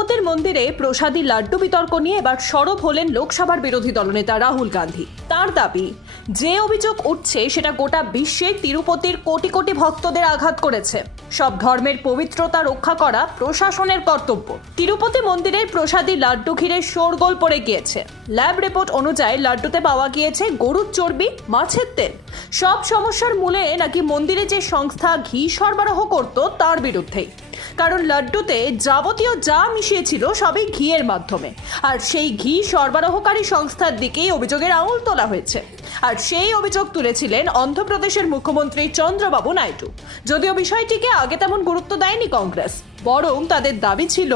তিরুপতির মন্দিরে প্রসাদী লাড্ডু বিতর্ক নিয়ে এবার সরব হলেন লোকসভার বিরোধী দলনেতা রাহুল গান্ধী। তার দাবি, যে অভিযোগ উঠছে সেটা গোটা বিশ্বে তিরুপতির কোটি কোটি ভক্তদের আঘাত করেছে। সব ধর্মের পবিত্রতা রক্ষা করা প্রশাসনের কর্তব্য। তিরুপতি মন্দিরের প্রসাদী লাড্ডু ঘিরে শোরগোল পড়ে গিয়েছে। ল্যাব রিপোর্ট অনুযায়ী লাড্ডুতে পাওয়া গিয়েছে গরুর চর্বি, মাছের তেল। সব সমস্যার মূলে নাকি মন্দিরে যে সংস্থা ঘি সরবরাহ করত তার বিরুদ্ধেই। কারণ লাড্ডুতে যাবতীয় যা মিশিয়েছিল সবই ঘিয়ের মাধ্যমে। আর সেই ঘি সরবরাহকারী সংস্থার দিকেই অভিযোগের আঙুল তোলা হয়েছে। আর সেই অভিযোগ তুলেছিলেন অন্ধ্রপ্রদেশের মুখ্যমন্ত্রী চন্দ্রবাবু নাইডু। যদিও বিষয়টিকে আগে তেমন গুরুত্ব দেয়নি কংগ্রেস, বরং তাদের দাবি ছিল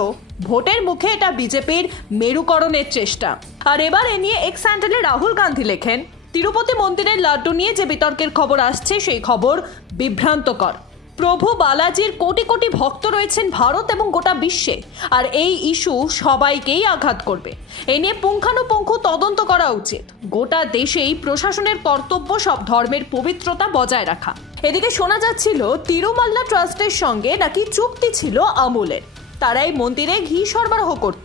ভোটের মুখে এটা বিজেপির মেরুকরণের চেষ্টা। আর এবার এ নিয়ে এক্স হ্যান্ডেলে রাহুল গান্ধী লেখেন, তিরুপতি মন্দিরের লাড্ডু নিয়ে যে বিতর্কের খবর আসছে, সেই খবর বিভ্রান্তকর। প্রভু বালাজির কোটি কোটি ভক্ত রয়েছেন ভারত এবং গোটা বিশ্বে। আর এই ইস্যু সবাইকেই আঘাত করবে। এ নিয়ে পুঙ্খানুপুঙ্খ তদন্ত করা উচিত। গোটা দেশেই প্রশাসনের কর্তব্য সব ধর্মের পবিত্রতা বজায় রাখা। এদিকে শোনা যাচ্ছিল তিরুমাল্লা ট্রাস্টের সঙ্গে নাকি চুক্তি ছিল আমুলের। তারাই মন্দিরে ঘি সরবরাহ করত।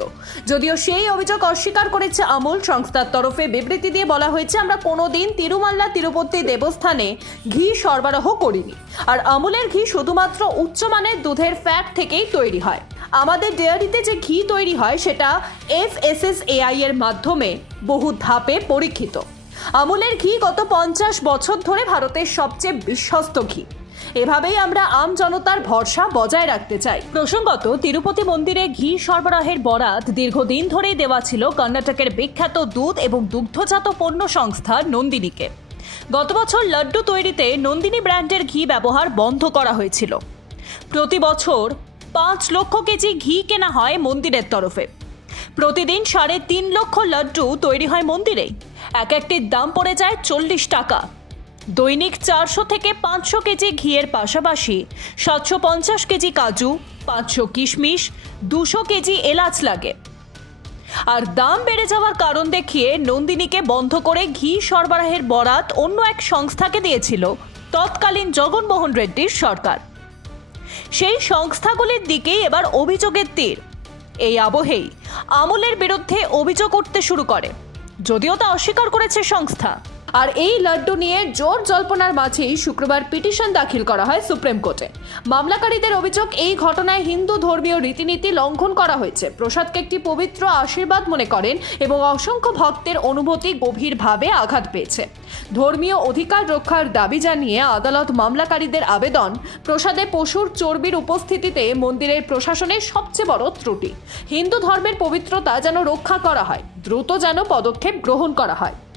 যদিও সেই অভিযোগ অস্বীকার করেছে আমুল সংস্থার তরফে বিবৃতি দিয়ে বলা হয়েছে, আমরা কোনোদিন তিরুমাল্লা তিরুপতি দেবস্থানে ঘি সরবরাহ করিনি। আর আমুলের ঘি শুধুমাত্র উচ্চমানের দুধের ফ্যাট থেকেই তৈরি হয়। আমাদের ডেয়ারিতে যে ঘি তৈরি হয়, সেটা এফ এস এস এআই এর মাধ্যমে বহু ধাপে পরীক্ষিত। আমুলের ঘি গত পঞ্চাশ বছর ধরে ভারতের সবচেয়ে বিশ্বস্ত ঘি। এভাবেই আমরা আম জনতার ভরসা বজায় রাখতে চাই। প্রসঙ্গত, তিরুপতি মন্দিরে ঘি সরবরাহের বরাত দীর্ঘদিন ধরেই দেওয়া ছিল কর্ণাটকের বিখ্যাত দুধ এবং দুগ্ধজাত পণ্য সংস্থা নন্দিনীকে। গত বছর লাড্ডু তৈরিতে নন্দিনী ব্র্যান্ডের ঘি ব্যবহার বন্ধ করা হয়েছিল। প্রতি বছর পাঁচ লক্ষ কেজি ঘি কেনা হয় মন্দিরের তরফে। প্রতিদিন সাড়ে তিন লক্ষ লাড্ডু তৈরি হয় মন্দিরেই এক একটির দাম পড়ে যায় চল্লিশ টাকা। দৈনিক চারশো থেকে পাঁচশো কেজি ঘিয়ের পাশাপাশি সাতশো পঞ্চাশ কেজি কাজু, পাঁচশো কিশমিশ, দুশো কেজি এলাচ লাগে। আর দাম বেড়ে যাওয়ার কারণ দেখিয়ে নন্দিনীকে বন্ধ করে ঘি সরবরাহের বরাত অন্য এক সংস্থাকে দিয়েছিল তৎকালীন জগনমোহন রেড্ডির সরকার। সেই সংস্থাগুলির দিকেই এবার অভিযোগের তীর। এই আবহেই আমলের বিরুদ্ধে অভিযোগ উঠতে শুরু করে, যদিও তা অস্বীকার করেছে সংস্থা। আর এই লাড্ডু নিয়ে জোর জল্পনার মাঝেই শুক্রবার পিটিশন দাখিল করা হয় সুপ্রিম কোর্টে। মামলাকারীদের অভিযোগ, এই ঘটনায় হিন্দু ধর্মীয় রীতিনীতি লঙ্ঘন করা হয়েছে। প্রসাদকে একটি পবিত্র আশীর্বাদ মনে করেন এবং অসংখ্য ভক্তের অনুভূতি গভীরভাবে আঘাত পেয়েছে। ধর্মীয় অধিকার রক্ষার দাবি জানিয়ে আদালত মামলাকারীদের আবেদন, প্রসাদে পশুর চর্বির উপস্থিতিতে মন্দিরের প্রশাসনের সবচেয়ে বড় ত্রুটি। হিন্দু ধর্মের পবিত্রতা যেন রক্ষা করা হয়, দ্রুত যেন পদক্ষেপ গ্রহণ করা হয়।